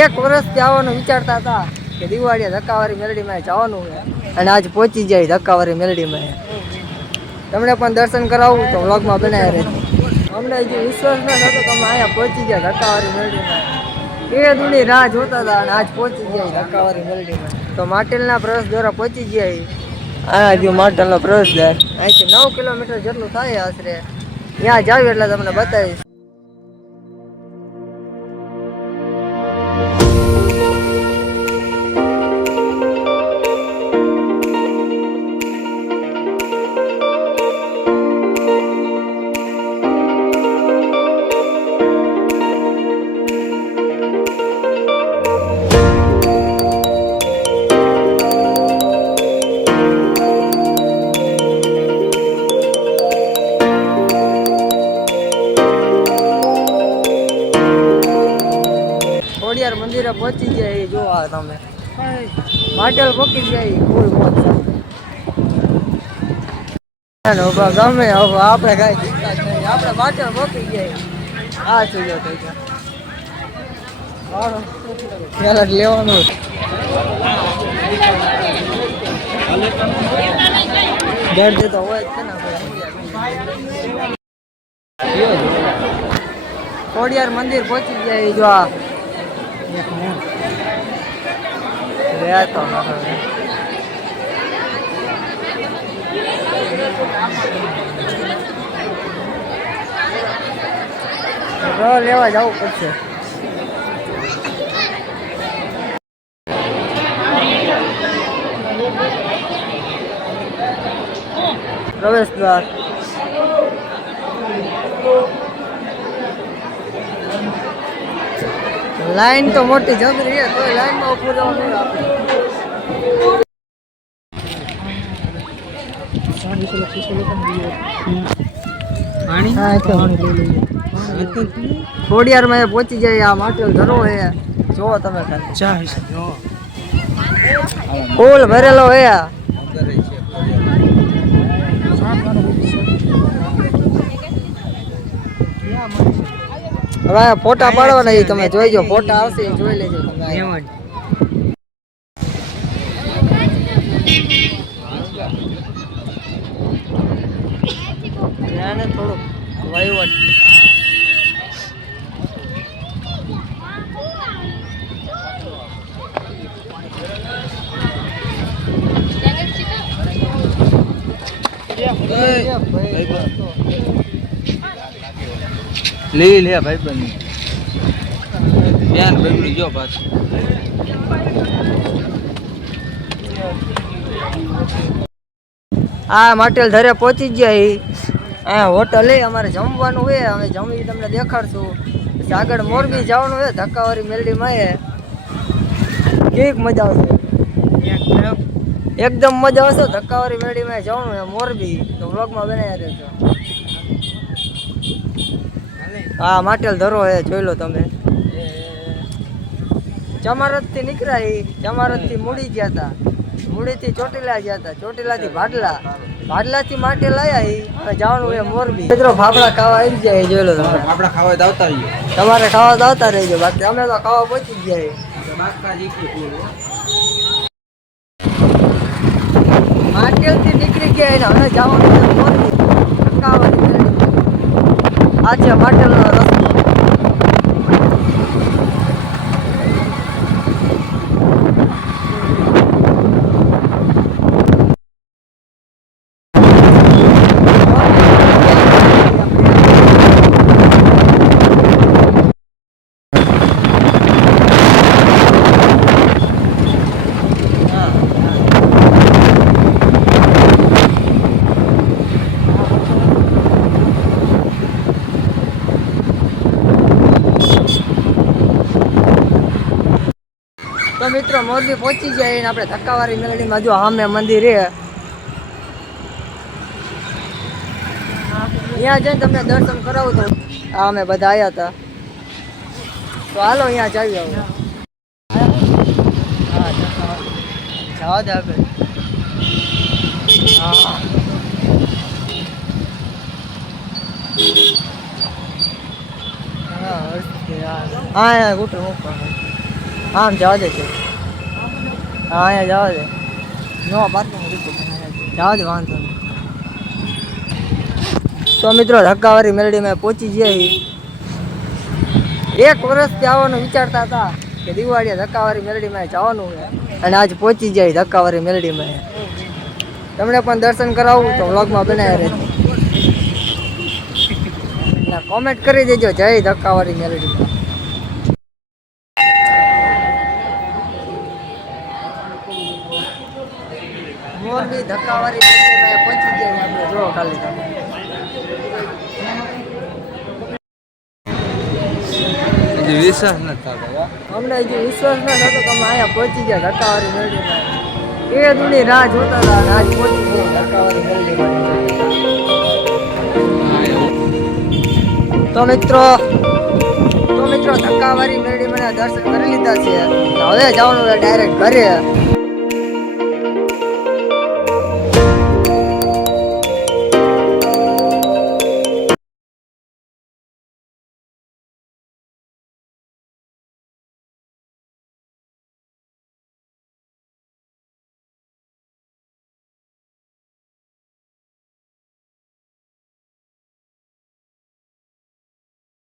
એક વર્ષથી આવવાનું વિચારતા હતા કે દિવાળીએ ધક્કાવાળી મેલડીમાં જવાનું છે અને આજ પહોંચી જાય ધક્કાવાળી મેલડીમાં. તમને પણ દર્શન કરાવું તો વ્લોગમાં બનાવ્યા રહેજો. અમને હજી વિશ્વાસ ન થતો કે અમે અહીંયા પહોંચી ગયા ધક્કાવાળી મેલડીમાં. એ દૂની રાહ જોતા હતા અને આજ પહોંચી ગયા ધક્કાવાળી મેલડીમાં. તો માટેલના પ્રવેશ દ્વારા પહોંચી ગયા. આ જો માટેલનો પ્રવેશ દ્વાર અહીંથી 9 કિલોમીટર જેટલું થાય આશરે. ત્યાં જાવ એટલે તમને બતાવીશ. ખોડિયાર મંદિરે પહોંચી ગયા એ જોવા તમે માટેલ પકી ગયા કોઈ મોત ગમે હવે આપણે કઈ ચિંતા નહીં આપણે માટેલ પકી ગયા. આ શું જો થઈ ગયા પેલા લેવાનું દર્દ તો હોય જ છે ને. ખોડિયાર મંદિર પહોંચી ગયા એ જો આ લેવા જવું પડશે. પ્રવેશ દ્વાર લાઈન તો મોટી જબરી છે તો લાઈનમાં ઉભું જવાનું ખોડિયારમાં પહોંચી જાય. આ માટેલ ધરો હે જોવો તમે ફૂલ ભરેલો હે. હવે ફોટા પાડવાના એ તમે જોઈજો. ફોટા આવશે એ જોઈ લેજો તમે. થોડુંક વહીવટ લે લે ભાઈ બની બેન બગડી જો પાછું. આ માટેલ ધરે પહોંચી ગયા. આ હોટલ એ અમારે જમવાનું હોય. અમે જમી તમને દેખાડશું. પછી આગળ મોરબી જવાનું હોય ધક્કાવાળી મેલડીમાં. કેવીક મજા આવશે. એકદમ મજા આવશે. ધક્કાવાળી મેલડીમાં જવાનું હોય મોરબી તો વ્લોગમાં બનાવ્યા રહેજો. હા માટેલ ધરો હે જોઈ લો તમે. ચમારત થી નીકળ્યા. ચમારત થી મૂડી ગયા હતા. મૂડી થી ચોટીલા ગયા હતા. ચોટીલા થી ભાડલા. ભાડલા થી માટેલ આવ્યા. હવે જવાનું હોય મોરબી. મિત્રો ફાફડા ખાવા આવી જાય જોઈ લો તમે. ફાફડા ખાવા તો આવતા રહીએ. તમારે ખાવા તો આવતા રહેજો. બાકી અમે તો ખાવા પહોંચી ગયા. માટેલ થી નીકળી ગયા હવે જવાનું હોય મોરબી. આ છે માટેલનો રસ્તો. તો મિત્રો મોરબી પહોંચી જાય ને આપણે ધક્કાવાળી મેલડીમાં જો સામે મંદિર છે. ત્યાં જઈને તમને દર્શન કરાવું તો અમે બધા આવ્યા હતા. તો હાલો અહીંયા જાવી આવો. હા જવા દે આગળ. હા હા હા ગુટર મૂકવા આમ જવા દે છે હા અહીંયા જવા દે નો પાર્કિંગ જવા દે વાંધો નહીં. તો મિત્રો ધક્કાવાળી મેલડીમાં પહોંચી ગયા છીએ. 1 વર્ષથી આવવાનું વિચારતા હતા કે દિવાળીએ ધક્કાવાળી મેલડીમાં જવાનું છે અને આજ પહોંચી જાય ધક્કાવાળી મેલડીમાં. તમને પણ દર્શન કરાવું તો વ્લોગમાં બનાવી રહેજો. કોમેન્ટ કરી દેજો જય ધક્કાવાળી મેલડીમાં. મોરબી ધક્કાવાળી મેલડીમાં પહોંચી ગયા આપણે જો ખાલી તમે. હજી વિશ્વાસ નથી થતો અમને હજી વિશ્વાસ ન થતો કે અમે અહીંયા પહોંચી ગયા ધક્કાવાળી મેલડીમાં. એ દૂની રાહ જોતા હતા અને આજ પહોંચી ગયા ધક્કાવાળી મેલડીમાં. તો મિત્રો ધક્કાવાળી મેલડીમાં દર્શન કરી લીધા છે. હવે જવાનું ડાયરેક્ટ ઘરે.